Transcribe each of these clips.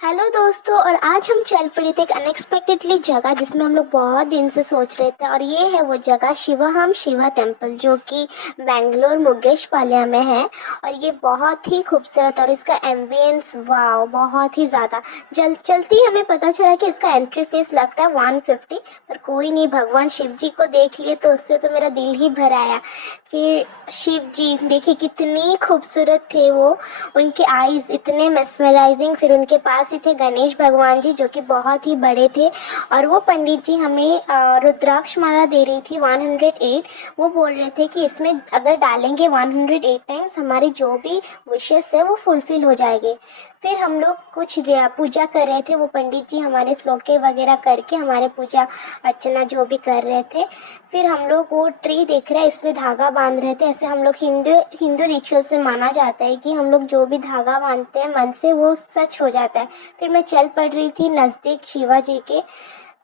Hello दोस्तों, और आज हम चल पड़े थे एक अनएक्सपेक्टेडली जगह जिसमें हम लोग बहुत दिन से सोच रहे थे। और ये है वो जगह शिवहम शिवा टेम्पल, जो कि बेंगलोर मुरुगेशपालयम में है। और ये बहुत ही खूबसूरत, और इसका एम्बियंस वाव बहुत ही ज़्यादा। चलती हमें पता चला कि इसका एंट्री फीस लगता है 150। पर कोई नहीं, भगवान शिव जी को देख लिए तो उससे तो मेरा दिल ही भर आया। फिर शिव जी देखिए कितनी खूबसूरत थे वो, उनके आईज इतने मेस्मराइजिंग। फिर उनके पास ही थे गणेश भगवान जी, जो कि बहुत ही बड़े थे। और वो पंडित जी हमें रुद्राक्ष माला दे रही थी 108। वो बोल रहे थे कि इसमें अगर डालेंगे 108 टाइम्स, हमारी जो भी विशेस है वो फुलफिल हो जाएंगे। फिर हम लोग कुछ पूजा कर रहे थे, वो पंडित जी हमारे श्लोके वगैरह करके हमारे पूजा अर्चना जो भी कर रहे थे। फिर हम लोग वो ट्री देख रहे हैं, इसमें धागा बांध रहे थे। ऐसे हम लोग हिंदू हिंदू रिचुअल्स में माना जाता है कि हम लोग जो भी धागा बांधते हैं मन से वो सच हो जाता है। फिर मैं चल पड़ रही थी नज़दीक शिवा जी के,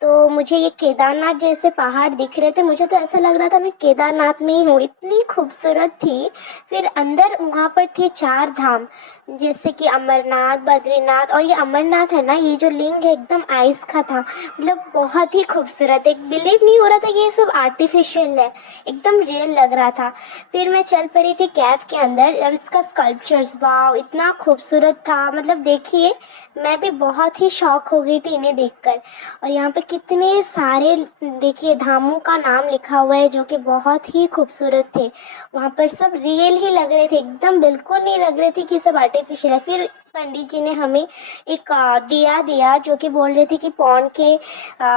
तो मुझे ये केदारनाथ जैसे पहाड़ दिख रहे थे। मुझे तो ऐसा लग रहा था मैं केदारनाथ में ही हूँ, इतनी खूबसूरत थी। फिर अंदर वहाँ पर थे 4 धाम, जैसे कि अमरनाथ, बद्रीनाथ। और ये अमरनाथ है ना, ये जो लिंग है एकदम आइस का था, मतलब बहुत ही खूबसूरत। एक बिलीव नहीं हो रहा था कि ये सब आर्टिफिशियल है, एकदम रियल लग रहा था। फिर मैं चल पड़ी थी कैफ के अंदर, और इसका स्कल्पचर्स वाव इतना खूबसूरत था, मतलब देखिए मैं भी बहुत ही शॉक हो गई थी इन्हें देखकर। और यहाँ पे कितने सारे देखिए धामों का नाम लिखा हुआ है, जो कि बहुत ही खूबसूरत थे। वहाँ पर सब रियल ही लग रहे थे, एकदम बिल्कुल नहीं लग रहे थे कि सब आर्टिफिशियल है। फिर पंडित जी ने हमें एक दिया दिया, जो कि बोल रहे थे कि पौंड के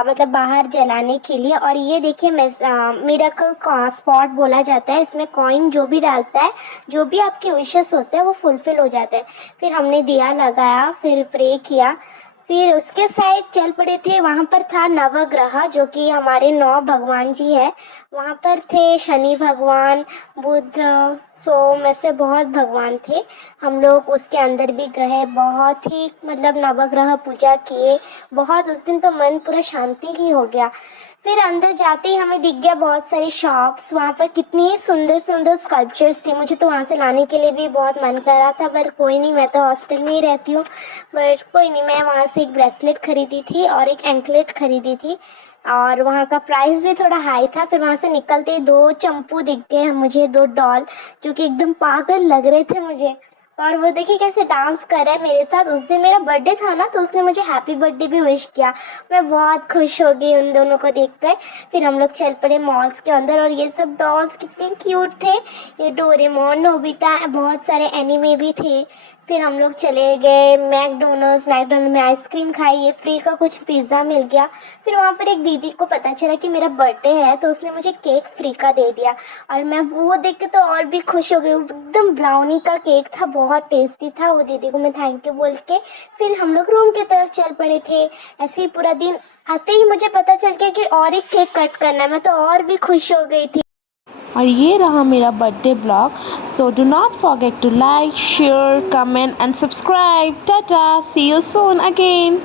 मतलब बाहर जलाने के लिए। और ये देखिए मिरेकल का स्पॉट बोला जाता है, इसमें कॉइन जो भी डालता है, जो भी आपके विशेस होते हैं वो फुलफिल हो जाते हैं। फिर हमने दिया लगाया, फिर प्रे किया। फिर उसके साइड चल पड़े थे, वहाँ पर था नवग्रह, जो कि हमारे 9 भगवान जी है। वहाँ पर थे शनि भगवान, बुध, सोम, ऐसे बहुत भगवान थे। हम लोग उसके अंदर भी गए, बहुत ही मतलब नवग्रह पूजा किए। बहुत उस दिन तो मन पूरा शांति ही हो गया। फिर अंदर जाते ही हमें दिख गया बहुत सारी शॉप्स, वहाँ पर कितनी सुंदर सुंदर स्कल्पचर्स थी। मुझे तो वहाँ से लाने के लिए भी बहुत मन कर रहा था, पर कोई नहीं, मैं तो हॉस्टल में ही रहती हूँ। बट कोई नहीं, मैं वहाँ से एक ब्रेसलेट खरीदी थी और एक एंकलेट खरीदी थी, और वहाँ का प्राइस भी थोड़ा हाई था। फिर वहाँ से निकलते ही 2 चंपू दिख गए मुझे, 2 डॉल, जो कि एकदम पागल लग रहे थे मुझे। और वो देखिए कैसे डांस कर रहा है मेरे साथ। उस दिन मेरा बर्थडे था ना, तो उसने मुझे हैप्पी बर्थडे भी विश किया। मैं बहुत खुश हो गई उन दोनों को देखकर। फिर हम लोग चल पड़े मॉल्स के अंदर, और ये सब डॉल्स कितने क्यूट थे। ये डोरेमोन, नोबिता, बहुत सारे एनिमे भी थे। फिर हम लोग चले गए मैकडोनल्ड्स में आइसक्रीम खाई, ये फ्री का कुछ पिज़्ज़ा मिल गया। फिर वहाँ पर एक दीदी को पता चला कि मेरा बर्थडे है, तो उसने मुझे केक फ्री का दे दिया। और मैं वो देख के तो और भी खुश हो गई, एकदम ब्राउनी का केक था, बहुत टेस्टी था। वो दीदी को मैं थैंक यू बोल के फिर हम लोग रूम की तरफ चल पड़े थे। ऐसे ही पूरा दिन, आते ही मुझे पता चल गया कि और एक केक कट करना है, मैं तो और भी खुश हो गई थी। और ये रहा मेरा birthday blog. So do not forget to like, share, comment and subscribe. Tata, see you soon again.